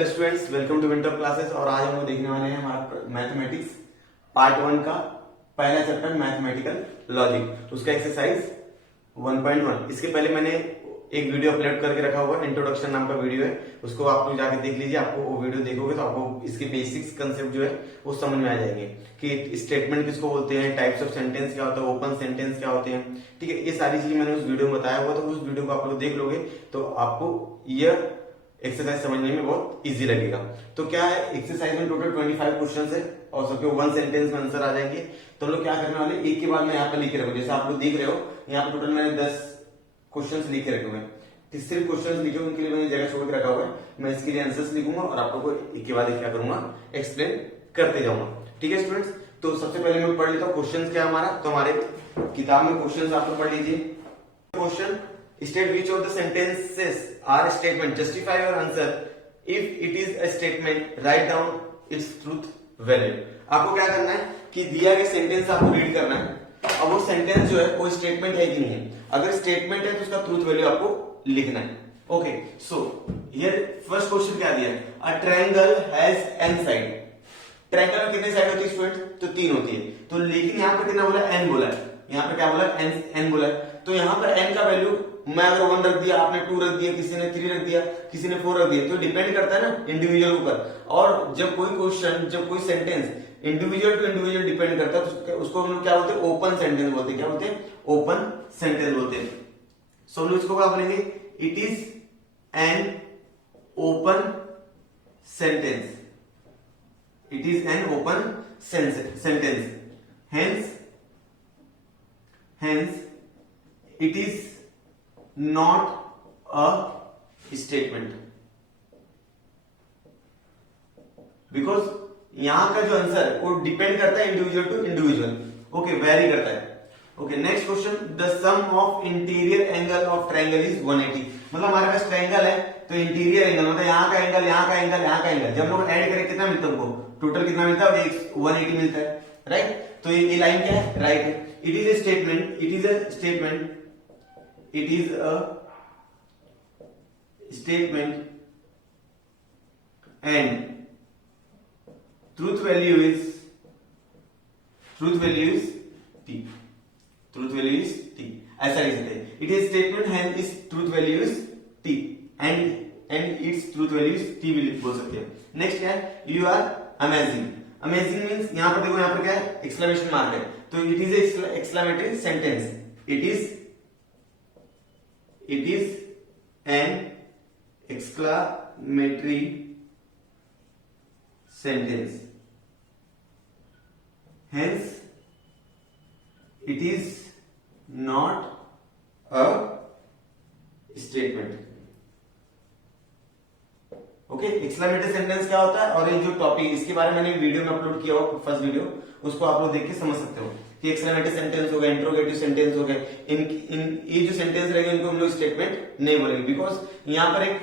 Hello students, welcome to winter classes. और आज हम लोग देखने वाले हैं हमारा मैथमेटिक्स पार्ट 1 का पहला चैप्टर मैथमेटिकल लॉजिक, उसका एक्सरसाइज 1.1। इसके पहले मैंने एक वीडियो अपलोड करके रखा हुआ है, इंट्रोडक्शन नाम का वीडियो है, उसको आप लोग जाके देख लीजिए। आपको वो वीडियो देखोगे तो आपको इसके बेसिक्स कंसेप्ट जो है वो समझ में आ जाएंगे कि स्टेटमेंट किसको बोलते हैं, टाइप्स ऑफ सेंटेंस क्या होता है, ओपन सेंटेंस क्या होते हैं। ठीक है, ये सारी चीजें मैंने उस वीडियो में बताया हुआ, तो उस वीडियो को आप लोग देख लोगे तो आपको यह एक्सरसाइज समझने में बहुत इजी लगेगा। तो क्या है, एक्सरसाइज में टोटल 25 क्वेश्चन है और सबके 1 सेंटेंस में आंसर आ जाएंगे। तो हम लोग क्या करने वाले, एक के बाद मैं यहाँ पे लिखे रखूँ। जैसे आप लोग देख रहे हो यहाँ पे टोटल मैंने 10 क्वेश्चंस लिखे रखे हुए हैं। सिर्फ क्वेश्चंस लिखे उनके लिए मैंने जगह छोड़ के रखा हुआ है। मैं इसके लिए आंसर्स लिखूंगा और आप लोगों को एक के बाद एक क्या करूंगा, एक्सप्लेन करते जाऊंगा। ठीक है स्टूडेंट्स, तो सबसे पहले मैं पढ़ लेता हूँ क्वेश्चन क्या हमारा। तो हमारे किताब में क्वेश्चन आप लोग पढ़ लीजिए। Question, state which of the sentences are a statement, justify your answer, if it is a statement write down its truth value। आपको क्या करना है कि दिया गया सेंटेंस आपको रीड करना है। अब वो सेंटेंस जो है कोई स्टेटमेंट है कि नहीं है। अगर स्टेटमेंट है तो उसका ट्रूथ वैल्यू आपको लिखना है। Okay, so here first question क्या दिया है, a triangle has an side. Triangle में कितने साइड होती है स्टूडेंट? तो 3 होती है। तो लेकिन यहाँ पर कितना बोला, एन बोला है। यहाँ पे क्या बोला, एन बोला है। तो यहाँ पर एन का वैल्यू मैं अगर 1 रख दिया, आपने 2 रख दिया, किसी ने 3 रख दिया, किसी ने 4 रख दिया, तो डिपेंड करता है ना इंडिविजुअल ऊपर। और जब कोई क्वेश्चन, जब कोई sentence individual to individual depend करता है तो उसको हम लोग क्या बोलते हैं, ओपन सेंटेंस बोलते हैं। क्या बोलते हैं? ओपन सेंटेंस बोलते हैं। सो हम लोग इसको क्या बोलेंगे, it is an open sentence. It is an open sentence. Hence, it is not a statement, because यहां का जो आंसर है वो डिपेंड करता है individual to individual. Okay, very करता है। Okay, next question, the sum of interior angle of triangle is 180। मतलब हमारे पास ट्रायंगल है तो इंटीरियर एंगल मतलब यहाँ का एंगल, यहाँ का एंगल, यहाँ का एंगल, जब हम लोग ऐड करें कितना मिलता है हमको, टोटल कितना मिलता है, 180 मिलता है। राइट, तो ये लाइन क्या है, राइट है। It is a statement, it is a statement, it is a statement and truth value is t, truth value is t, ऐसा लिख सकते हैं। It is statement and its truth value is t and its truth value is t भी बोल सकते हैं। Next क्या है, you are amazing। Amazing means यहाँ पर देखो, यहाँ पर क्या है, एक्सक्लेमेशन मार्क है, तो it is exclamatory sentence. It is an exclamatory sentence. Hence it is not a statement. Okay, exclamatory sentence क्या होता है, और ये जो टॉपिक इसके बारे में मैंने वीडियो में अपलोड किया हुआ, फर्स्ट वीडियो, उसको आप लोग देख के समझ सकते हो कि एक्सक्लेमेटरी सेंटेंस हो गया, इंट्रोगेटिव सेंटेंस हो गए, इन ये जो सेंटेंस रहेंगे इनको हम लोग स्टेटमेंट नहीं बोलेंगे, बिकॉज यहाँ पर एक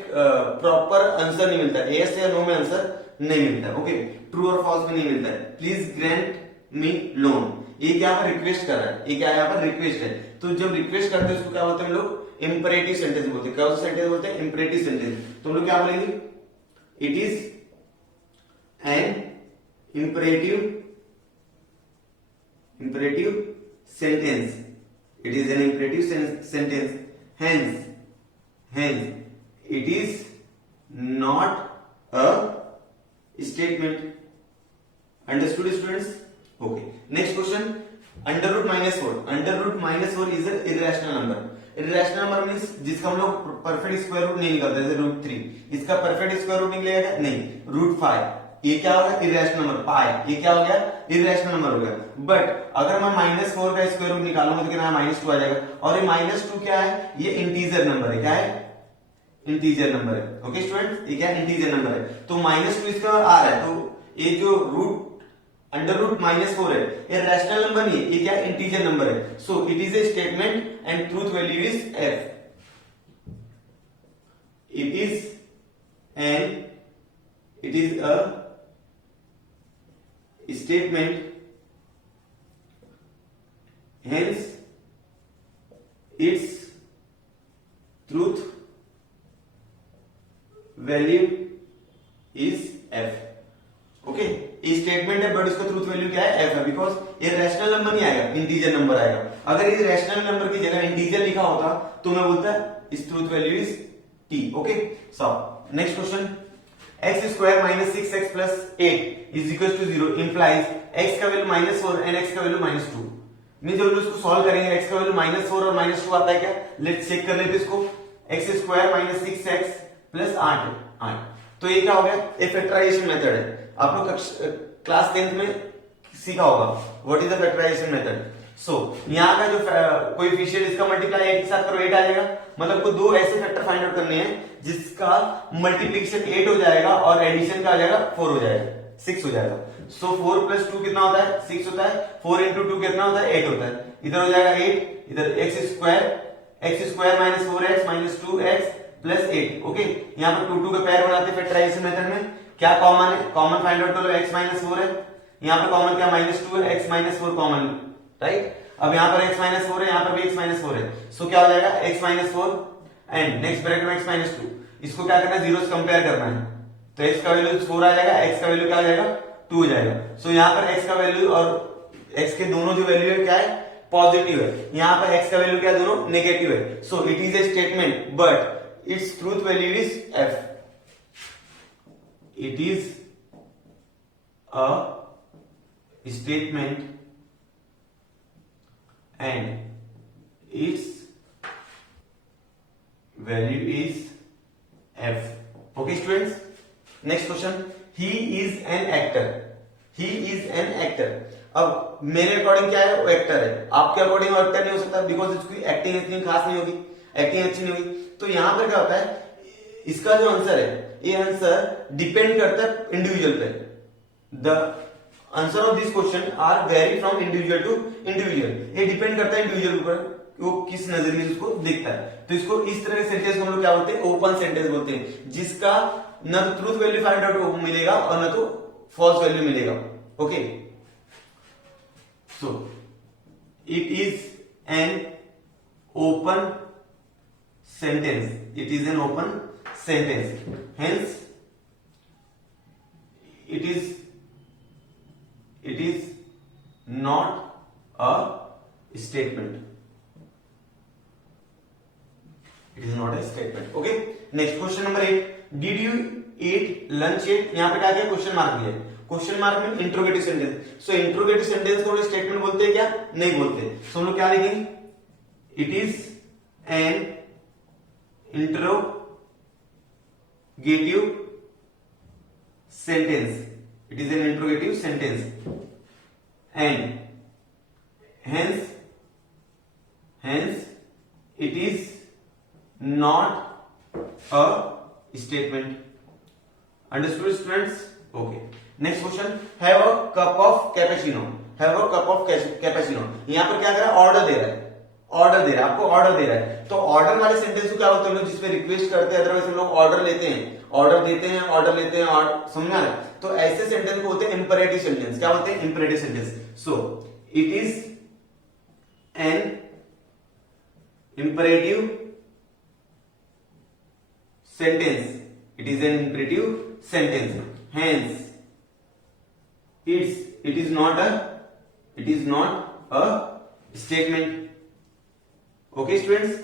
प्रॉपर आंसर नहीं मिलता है। यस या नो में आंसर नहीं मिलता है। ओके, ट्रू और फॉल्स में नहीं मिलता है। प्लीज ग्रांट मी लोन, ये क्या पर रिक्वेस्ट कर रहा है, ये क्या यहाँ पर रिक्वेस्ट है। तो जब रिक्वेस्ट करते हैं उसको क्या बोलते हैं हम लोग, इंपरेटिव सेंटेंस बोलते हैं। क्या सेंटेंस बोलते हैं, इंपरेटिव सेंटेंस। तो हम लोग क्या बोलेंगे, it is an imperative sentence, it is an imperative sentence, hence it is not a statement। understood students? okay, next question, under root minus 4। under root minus 4 is an irrational number। Irrational number means जिसका हम लोग perfect square root नहीं निकालते, जैसे root 3, इसका perfect square root निकलेगा नहीं, root 5, ये क्या होगा, इरेशनल नंबर। पाई, ये क्या हो गया, इरेशनल नंबर हो गया। बट अगर मैं -4 का स्क्वायर रूट निकालूंगा तो कितना, -2 आ जाएगा। और ये -2 क्या है, ये इंटीजर नंबर है। क्या है, इंटीजर नंबर है। ओके स्टूडेंट, ये क्या है, इंटीजर नंबर है। तो -2 इसका आ रहा है, तो ये जो रूट अंडर रूट -4 है, ये रैशनल नंबर नहीं है, ये क्या इंटीजर नंबर है। सो it is a statement and truth value is f। It is a statement, hence its truth value is F. Okay, ये स्टेटमेंट है बट इसका ट्रूथ वैल्यू क्या है, एफ है, बिकॉज ये रैशनल नंबर नहीं आएगा, इंटीजर नंबर आएगा। अगर ये रैशनल नंबर की जगह इंटीजर लिखा होता तो मैं बोलता इस truth value is T. Okay, so next question, x square minus 6x plus 8 is equal to 0 implies x का वैल्यू -4 एंड एक्स का वैल्यू -2। मीन जब इसको सॉल्व करेंगे एक्स का वैल्यू -4 और -2 आता है क्या, लेट्स चेक कर लेते हैं इसको। X square minus 6x plus 8, तो ये क्या हो गया, ये फैक्टराइजेशन मेथड है। आप लोग क्लास 10th में सीखा होगा what is the factorization method. So यहाँ का जो कोएफिशिएंट इसका मल्टीप्लाई 8 के साथ करो 8 आ जाएगा, मतलब को दो ऐसे फैक्टर फाइंड आउट करने हैं जिसका मल्टीप्लिकेशन 8 हो जाएगा और एडिशन का आ जाएगा 4 हो जाएगा, 6 हो जाएगा। सो 4 प्लस 2 कितना होता है, 6 होता है। 4 इंटू 2 कितना होता है, 8 होता है। इधर हो जाएगा 8, इधर x square minus 4x minus 2x plus 8। Okay, यहाँ पर 2 का पेयर बनाते हैं फैक्टराइजेशन मेथड में। क्या कॉमन है, कॉमन फाइंड आउट करो, x माइनस 4 है, यहाँ पर कॉमन क्या -2 है, x माइनस 4 कॉमन, राइट। अब यहाँ पर x माइनस 4 है, यहाँ पर भी x माइनस 4 है। सो क्या हो जाएगा, x minus 4 and next bracket में x माइनस 2। इसको क्या करना है, जीरो से कंपेयर करना है, तो x का वैल्यू 4 आ जाएगा, x का वैल्यू क्या आ जाएगा, 2 हो जाएगा। सो यहाँ पर x का वैल्यू और x के दोनों जो वैल्यू है क्या है, पॉजिटिव है। यहाँ पर x का वैल्यू क्या है, दोनों नेगेटिव है। सो it is a statement but its truth value is f. It is a statement and its value is f. Okay students, next question, he is an actor. He is an actor. अब मेरे according क्या है, वो actor है, आपके according वो actor नहीं हो सकता बिकॉज इसकी एक्टिंग इतनी खास नहीं होगी, एक्टिंग अच्छी नहीं होगी। तो यहां पर क्या होता है, इसका जो आंसर है, ये आंसर डिपेंड करता है इंडिविजुअल पे। The answer of this question are very from individual to individual. ये डिपेंड करता है इंडिविजुअल पर, वो किस नजरिए से उसको देखता है। तो इसको इस तरह के सेंटेंस को हम लोग क्या बोलते हैं, ओपन सेंटेंस बोलते हैं, जिसका न तो ट्रूथ वैल्यू फाइंड आउट मिलेगा और न तो फॉल्स वैल्यू मिलेगा। Okay, so it is an open sentence, it is an open sentence, hence it is not a statement, it is not a statement. Okay, next question number 8, did you eat lunch yet? यहाँ पे क्या किया, question mark दिया, question mark में interrogative sentence. So interrogative sentence को statement बोलते हैं क्या, नहीं बोलते। सो हम लोग क्या लिखेंगे, it is an interrogative sentence, it is an interrogative sentence and hence it is not a statement. Understood students? Okay, next question, have a cup of cappuccino. have a cup of cappuccino, यहां पर क्या कर रहा है, order दे रहा है, order दे रहा है, आपको ऑर्डर दे रहा है। तो ऑर्डर वाले सेंटेंस को क्या बोलते हैं लोग, जिसपे रिक्वेस्ट करते हैं, अदरवाइज हम लोग ऑर्डर लेते हैं, ऑर्डर देते हैं, ऑर्डर लेते हैं, समझना है। तो ऐसे सेंटेंस को बोलते हैं इंपरेटिव सेंटेंस। क्या बोलते हैं, imperative sentence. So it is an imperative sentence, it is an imperative sentence, hence it is not a statement. Okay students?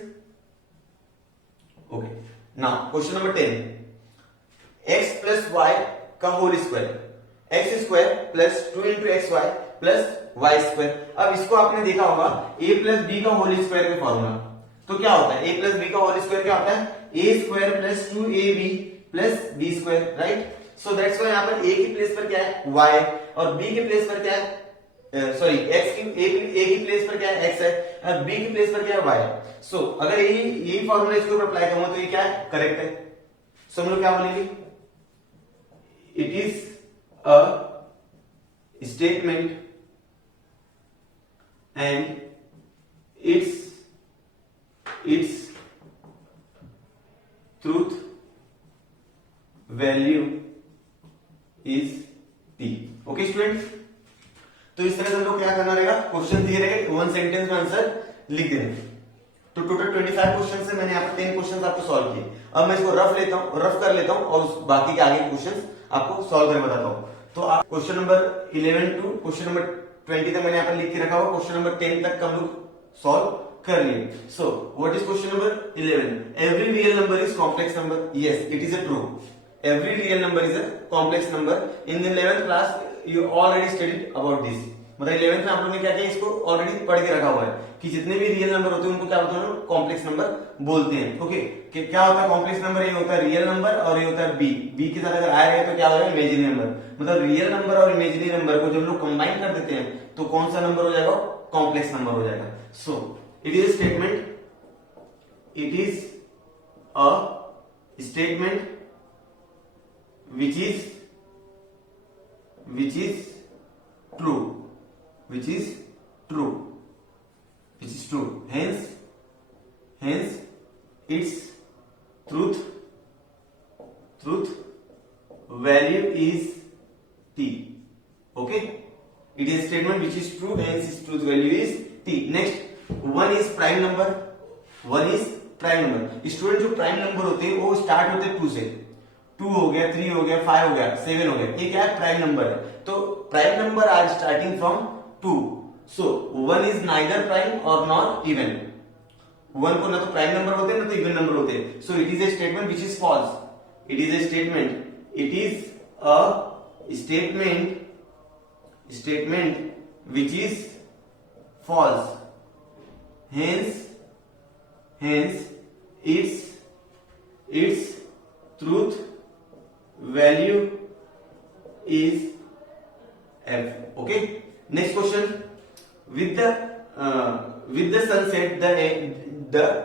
Okay, now question number 10, x plus y का whole square, x square plus 2 into x y plus y square. अब इसको आपने देखा होगा a plus b का whole square का formula. तो क्या होता है, a प्लस बी का होल स्क्वायर क्या होता है, a square plus 2ab plus b square, right. So that's why यहाँ पर a की प्लेस पर क्या है, y, और b की प्लेस पर क्या है, सॉरी एक्स की a की प्लेस पर क्या है, x है, और b की प्लेस पर क्या है, y है। सो अगर यही फॉर्मूला इसके ऊपर अप्लाई करूंगा तो ये क्या है, करेक्ट है। सो हम लोग क्या बोलेंगे, it is a statement and it's truth value is T. Okay students, तो इस तरह से हम लोग क्या करना रहेगा, क्वेश्चन दिए रहेगा, वन सेंटेंस में आंसर लिख देंगे। तो टोटल 25 क्वेश्चन से मैंने यहाँ पे 10 क्वेश्चन आपको सॉल्व किए। अब मैं इसको रफ कर लेता हूँ और बाकी के आगे क्वेश्चन आपको सॉल्व करके बताता हूँ। तो आप question number 11 to question number 20 तक मैंने यहाँ पे लिख के रखा हुआ, क्वेश्चन नंबर 10 तक हम लोग सॉल्व कर लिए। So what is question number 11? Every real number is complex number. Yes, it is a true. Every real number is a complex number. In the 11th class you already studied about this. मतलब 11th में आप लोगों ने क्या किया, इसको already पढ़ के रखा हुआ है कि जितने भी रियल नंबर होते हैं उनको क्या बोलते हैं, कॉम्प्लेक्स नंबर बोलते हैं। ओके, कि क्या होता है कॉम्प्लेक्स नंबर? ये होता है रियल नंबर और ये होता है बी के साथ अगर आएगा तो क्या होगा, इमेजिनरी नंबर। मतलब रियल नंबर और इमेजिनरी नंबर को जब लोग कंबाइन कर देते हैं तो कौन सा नंबर हो जाएगा, कॉम्प्लेक्स नंबर हो जाएगा। सो it is statement, it is a statement which is true, which is true, hence its truth value is t. Okay, it is a statement which is true, hence its truth value is t. Next, one is prime number, student जो prime number होते हैं वो start होते हैं 2 से। 2 हो गया, 3 हो गया, 5 हो गया, 7 हो गया, ये क्या है, प्राइम नंबर है। तो prime number are starting from 2। So 1 is neither prime or not even. 1 को ना तो प्राइम नंबर होते हैं ना तो इवन नंबर होते हैं। So it is a statement which is false. It is a statement which is false, hence its truth value is f. Okay, next question. With the sunset the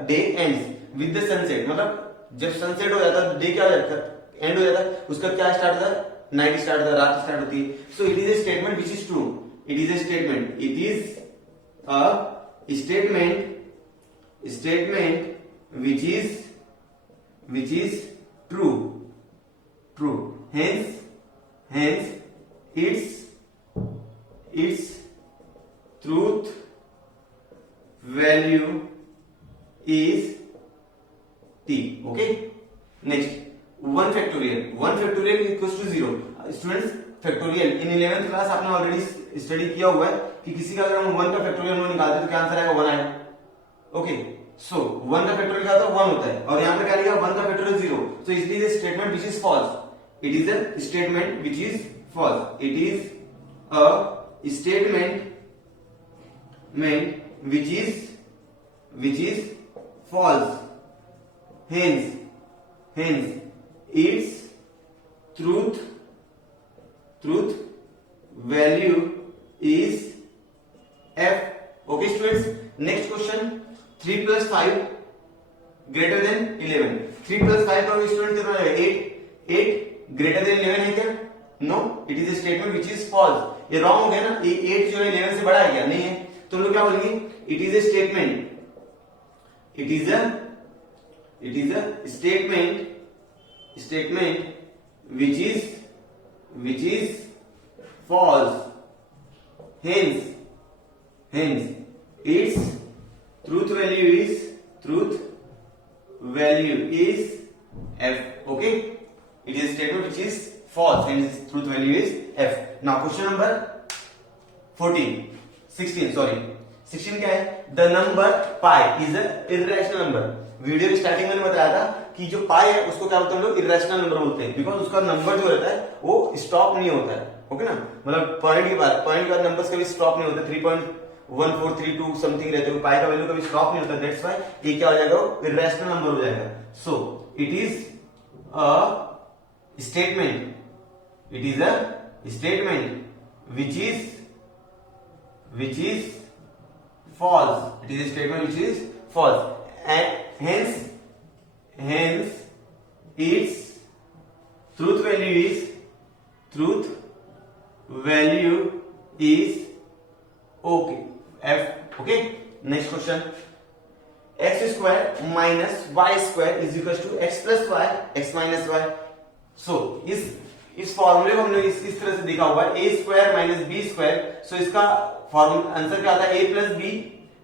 day ends. With the sunset मतलब जब sunset हो जाता है day क्या हो जाता है, and हो जाता है, उसका क्या स्टार्ट होता है, नाइट स्टार्ट होता है, रात स्टार्ट होती है। सो it is a statement which is true. It is a statement which is true, hence its truth value is t. Okay, next, 1 factorial equals to 0. Students, factorial in 11th class आपने already study किया हुआ है कि किसी का अगर हम 1 का फैक्टोरियल निकालते हैं तो क्या आंसर आएगा, 1 आएगा। ओके, सो 1 का फैक्टोरियल क्या होता है, 1 होता है, और यहाँ पे क्या लिखा 1 का फैक्टोरियल 0। तो इसलिए statement which is false. It is a statement which is false. It is a statement which is false, hence its truth value is f. Okay students, next question, 3 plus 5 greater than 11. 3 plus 5 का student कितना है, 8 greater than 11 है क्या? No, it is a statement which is false। ये wrong हो गया ना, ये 8 जो है 11 से बड़ा है क्या, नहीं है। तो हम लोग क्या बोलेंगे, it is a statement which is false, hence its truth value is f. Okay, it is a statement which is false, hence its truth value is f. Now question number 16 क्या है, the number pi is a irrational number. Video की starting में बताया था कि जो पाई है उसको क्या बोलते हैं लोग, इर्रेशनल नंबर बोलते हैं, बिकॉज उसका नंबर जो रहता है वो स्टॉप नहीं होता है। ओके ना, मतलब पॉइंट के बाद नंबर्स कभी स्टॉप नहीं होता, 3.1432 समथिंग रहते हैं, पाई का वैल्यू कभी स्टॉप नहीं होता। दैट्स व्हाई ये क्या हो जाएगा, इर्रेशनल नंबर हो जाएगा। सो it is a statement which is false. It is a statement which is false, and hence its truth value is okay, f. Okay, next question, x square minus y square is equals to x plus y, x minus y. So इस फॉर्मूले को हमने इस तरह से देखा हुआ है, a square minus b square. So इसका फॉर्मूला आंसर क्या आता है, a plus b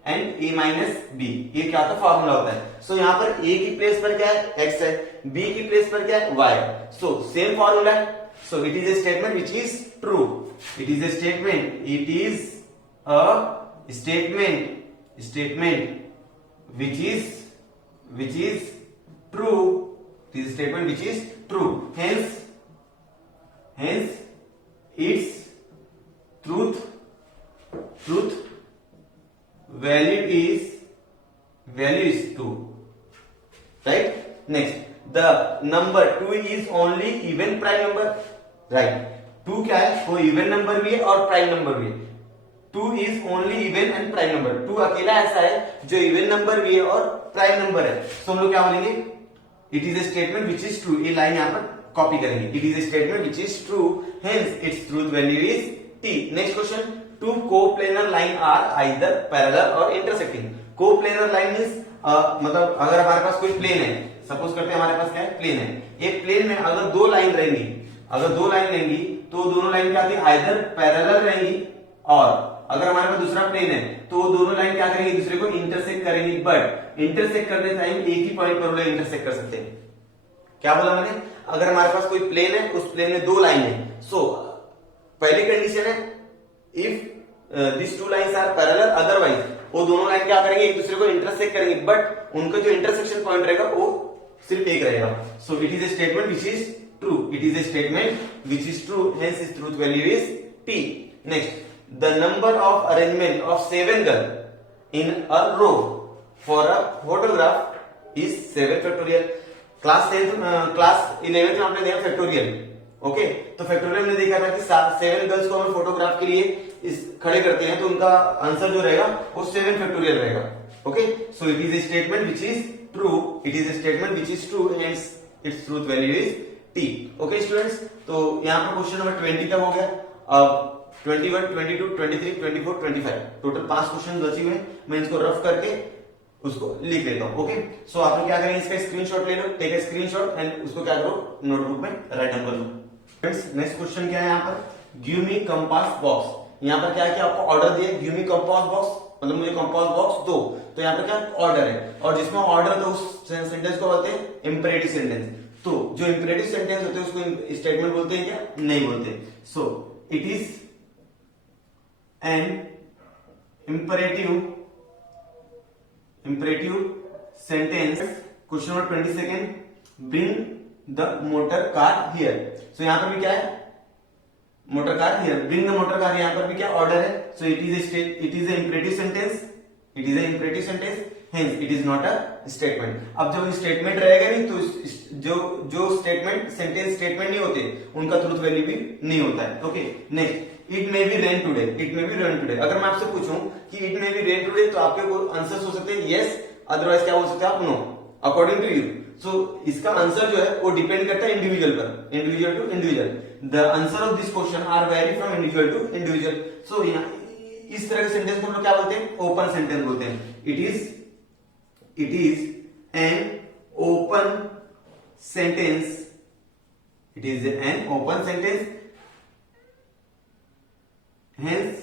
and a minus b, ये क्या होता है फॉर्मूला होता है। सो यहाँ पर ए की प्लेस पर क्या है एक्स है, बी की प्लेस पर क्या है वाई, सो सेम फॉर्मूला है। सो it is a statement which is true, it is a statement, it is a statement which is true, it is a statement which is true, hence its truth value is 2, right? Next, the number 2 is only even prime number, right? 2 क्या है, वो even number भी है और prime number भी है। 2 is only even and prime number, 2 अकेला ऐसा है जो इवन नंबर भी है और प्राइम नंबर है। सो हम लोग क्या बोलेंगे, it is a statement which is true, ये लाइन यहाँ पर कॉपी करेंगे, it is a statement which is true, hence its truth value is T. Next question, two coplanar line are either parallel or intersecting. Coplanar line means मतलब अगर हमारे पास कोई plane है, suppose करते हैं हमारे पास क्या है प्लेन है, एक प्लेन में अगर दो लाइन रहेंगी, तो दोनों लाइन क्या होती है आइदर पैरेलल रहेंगी, और अगर हमारे पास दूसरा प्लेन है तो दोनों लाइन क्या करेंगे दूसरे को इंटरसेक्ट करेंगे, बट इंटरसेक्ट करने टाइम एक ही पॉइंट पर वो लोग इंटरसेक्ट कर सकते हैं। क्या बोला मैंने, अगर हमारे पास कोई प्लेन है, उस प्लेन में दो लाइन है, सो पहली कंडीशन है if this two lines are parallel, otherwise वो दोनों लाइन क्या करेंगे एक दूसरे को इंटरसेक्ट करेंगे, बट उनका जो इंटरसेक्शन पॉइंट रहेगा वो सिर्फ एक रहेगा। सो it is a statement which is true, it is a statement which is true, hence its truth value is T. Next, the number of arrangement of 7 girls in a row for a photograph is 7 factorial। Class 11th में आपने देखा factorial, okay, तो factorial में देखा था कि 7 girls को हम फोटोग्राफ के लिए इस खड़े करते हैं तो उनका आंसर जो रहेगा वो 7 फैक्टोरियल रहेगा, okay. So it is a statement which is true, it is a statement which is true, hence its truth value is T. Okay students, तो यहाँ पर क्वेश्चन नंबर 20 तक हो गया। अब 21, 22, 23, 24, 25 टोटल 5 क्वेश्चन बचे हुए हैं, मैं इसको रफ करके उसको लिख लेता हूं, ओके। सो आप लोग क्या करेंगे, इसका स्क्रीनशॉट ले लो, टेक ए स्क्रीनशॉट एंड उसको क्या करो नोटबुक में राइट डाउन कर लो। फ्रेंड्स, नेक्स्ट क्वेश्चन क्या है यहाँ पर, गिव मी कंपास बॉक्स। यहाँ पर क्या है कि आपको ऑर्डर दिया, गिव मी कंपास बॉक्स मतलब मुझे कंपास बॉक्स दो, तो यहाँ पर क्या ऑर्डर है, और जिसमें ऑर्डर तो उस सेंटेंस को बोलते हैं इंपेरेटिव सेंटेंस। तो जो इंपेरेटिव सेंटेंस होते हैं उसको स्टेटमेंट बोलते हैं क्या, नहीं बोलते। सो it is an imperative sentence। Question number 22, bring the motor car here। सो यहां पर भी क्या है motor car here, bring the motor car, यहां पर भी क्या ऑर्डर है। सो it is A imperative sentence, hence it is not a statement. अब जब स्टेटमेंट रहेगा नहीं तो जो स्टेटमेंट सेंटेंस स्टेटमेंट नहीं होते उनका ट्रूथ वैल्यू भी नहीं होता है, okay. Next, it may be rain today, अगर मैं आपसे पूछूं कि it may be rain today तो आपके आंसर हो सकते हैं यस, अदरवाइज क्या हो सकता है आप नो, अकॉर्डिंग टू यू। सो इसका आंसर जो है वो डिपेंड करता है इंडिविजुअल पर, individual to individual. The answer of this question are very from individual to individual. So इस तरह के सेंटेंस को हम लोग क्या बोलते हैं, ओपन सेंटेंस बोलते हैं। It is an open sentence, it is an open sentence, hence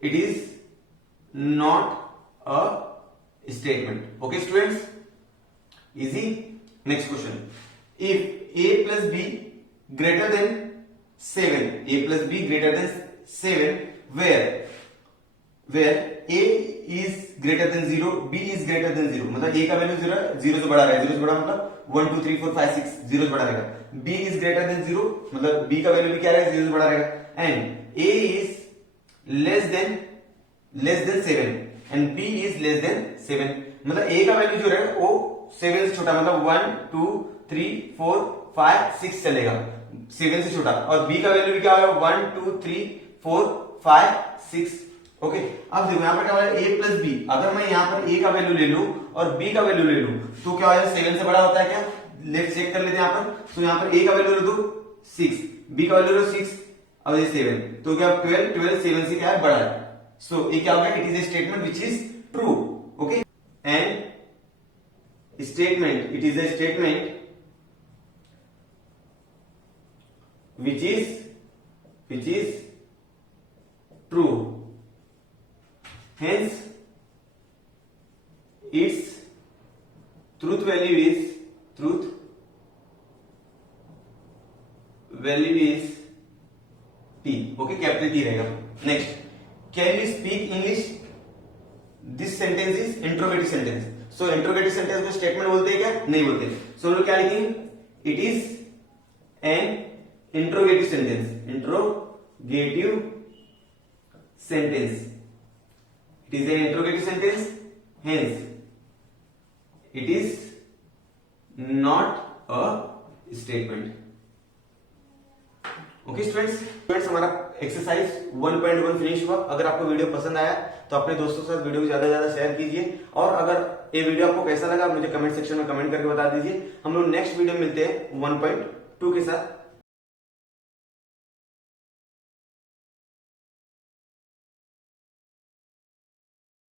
it is not a statement, okay students, easy। next question, if a plus b greater than 7, a plus b greater than 7 where a is greater than 0, b is greater than 0, मतलब a का value 0 से बड़ा रहेगा, 0 से बड़ा मतलब 1 2 3 4 5 6 0 से बड़ा रहेगा, b is greater than 0 मतलब b का वैल्यू भी क्या रहेगा 0 से बड़ा रहेगा, and a is less than 7 and b is less than 7, मतलब a का वैल्यू जो रहेगा वो 7 से छोटा, मतलब 1 2 3 4 5 6 चलेगा 7 से छोटा, और b का वैल्यू भी क्या होगा 1 2 3 4 5 6, ओके। अब देखो यहाँ पर क्या होगा a प्लस b, अगर मैं यहाँ पर a का वैल्यू ले लूं और b का वैल्यू ले लूं तो क्या होगा 7 से बड़ा होता है क्या, लेट्स चेक कर लेते हैं यहाँ पर। तो यहाँ पर a का वैल्यू ले दो 6, b का वैल्यू ले 6, अब ये 7, तो क्या 12 7 से क्या है बड़ा है। सो ये क्या होगा, it is a statement which is true, okay. And statement, it is a statement which is true, hence its truth value is T. Okay, capital T रहेगा. Next, can you speak English? This sentence is interrogative sentence. So interrogative sentence को statement बोलते हैं क्या? नहीं बोलते. सो हम लोग क्या लिखेंगे? It is an interrogative sentence. Interrogative sentence. It is an interrogative sentence, hence it is not a statement. Okay students, हमारा एक्सरसाइज 1.1 फिनिश हुआ. अगर आपको वीडियो पसंद आया तो अपने दोस्तों के साथ वीडियो को ज्यादा से ज्यादा शेयर कीजिए. और अगर ये वीडियो आपको कैसा लगा मुझे कमेंट सेक्शन में कमेंट करके बता दीजिए. हम लोग नेक्स्ट वीडियो में मिलते हैं 1.2 के साथ.